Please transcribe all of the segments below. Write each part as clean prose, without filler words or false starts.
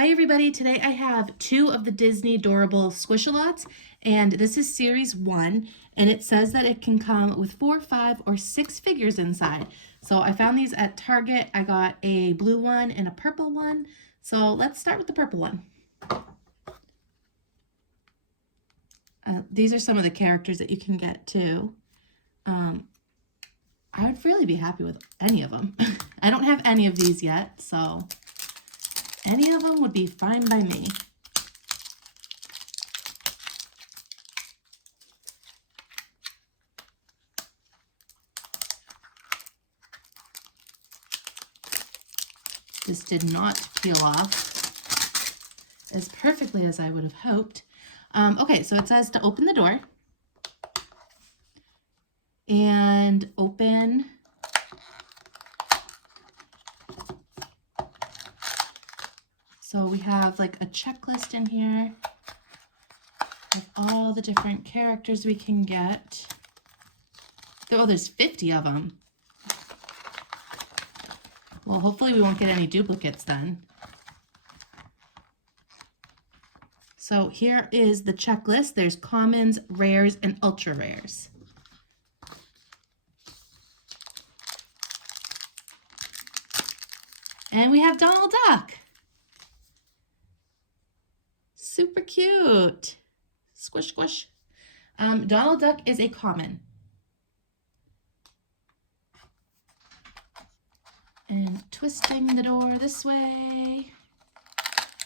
Hi everybody, today I have two of the Disney Doorables Squish'Alots, and this is series 1, and it says that it can come with 4, 5, or 6 figures inside. So I found these at Target. I got a blue one and a purple one. So let's start with the purple one. These are some of the characters that you can get too. I would really be happy with any of them. I don't have any of these yet, so any of them would be fine by me. This did not peel off as perfectly as I would have hoped. Okay, so it says to open the door and open so we have like a checklist in here of all the different characters we can get. Oh, there's 50 of them. Well, hopefully we won't get any duplicates then. So here is the checklist. There's commons, rares, and ultra rares. And we have Donald Duck. Super cute. Squish, squish. Donald Duck is a common. And twisting the door this way.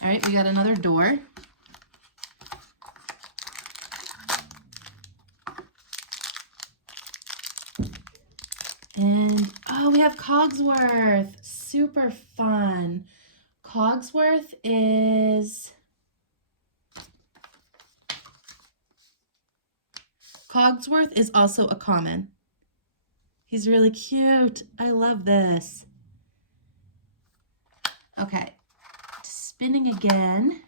All right, we got another door. And, oh, we have Cogsworth. Super fun. Cogsworth is also a common. He's really cute. I love this. Okay, spinning again.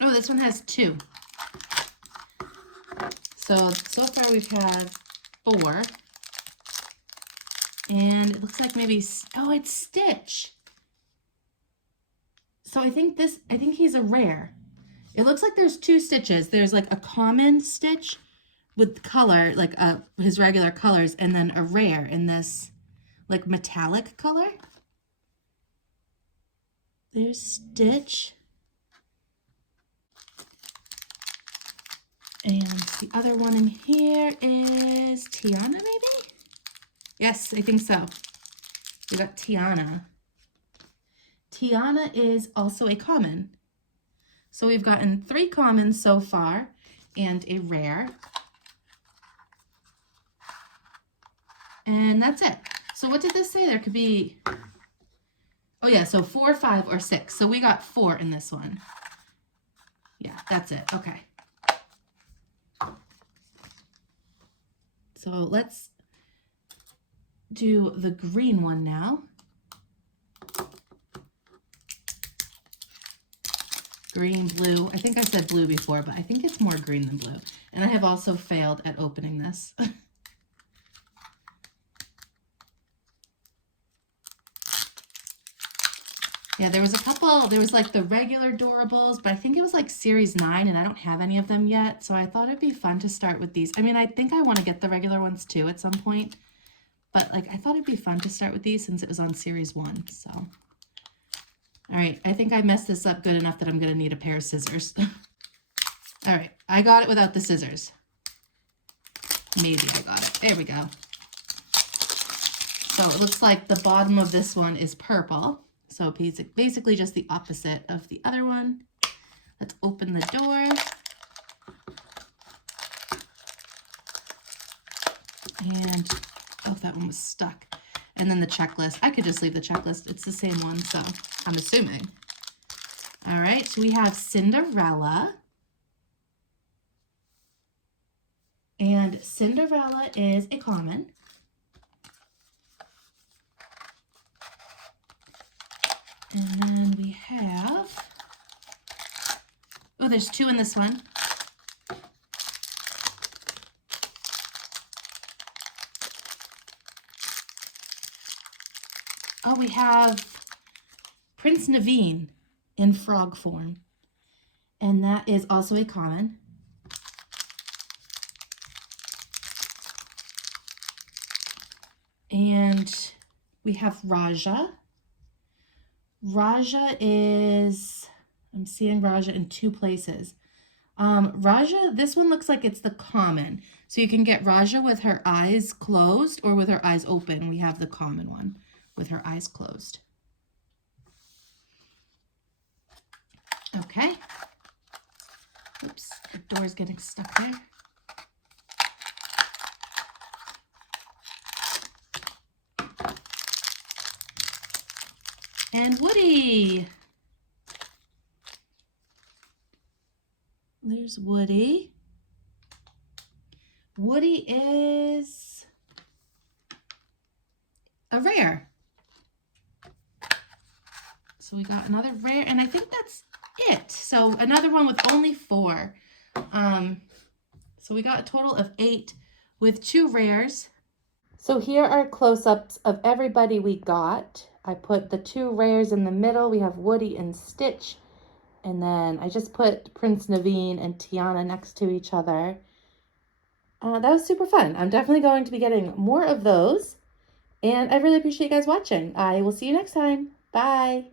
Oh, this one has 2. So far we've had 4. And it looks like maybe, oh, it's Stitch. So I think he's a rare. It looks like there's 2 Stitches. There's like a common Stitch with color, like his regular colors, and then a rare in this like metallic color. There's Stitch. And the other one in here is Tiana, maybe? Yes, I think so. We got Tiana. Tiana is also a common. So we've gotten 3 commons so far and a rare. And that's it. So what did this say? There could be, oh yeah, so 4, 5, or 6. So we got 4 in this one. Yeah, that's it. Okay. So let's do the green one now. Green, blue. I think I said blue before, but I think it's more green than blue. And I have also failed at opening this. Yeah, there was a couple, there was like the regular Doorables, but I think it was like series 9 and I don't have any of them yet. So I thought it'd be fun to start with these. I mean, I think I want to get the regular ones too at some point, but like I thought it'd be fun to start with these since it was on series 1. So, all right, I think I messed this up good enough that I'm going to need a pair of scissors. All right, I got it without the scissors. Maybe I got it. There we go. So it looks like the bottom of this one is purple. So basically just the opposite of the other one. Let's open the door. And, oh, that one was stuck. And then the checklist. I could just leave the checklist. It's the same one, so I'm assuming. All right, so we have Cinderella. And Cinderella is a common. And then we have, oh, there's 2 in this one. Oh, we have Prince Naveen in frog form. And that is also a common. And we have Raja. Raja is, I'm seeing Raja in 2 places. Raja, this one looks like it's the common. So you can get Raja with her eyes closed or with her eyes open. We have the common one with her eyes closed. Okay. Oops, the door's getting stuck there. And Woody. There's Woody. Woody is a rare. So we got another rare, and I think that's it. So another one with only 4. So we got a total of 8 with 2 rares. So here are close-ups of everybody we got. I put the 2 rares in the middle. We have Woody and Stitch. And then I just put Prince Naveen and Tiana next to each other. That was super fun. I'm definitely going to be getting more of those. And I really appreciate you guys watching. I will see you next time. Bye.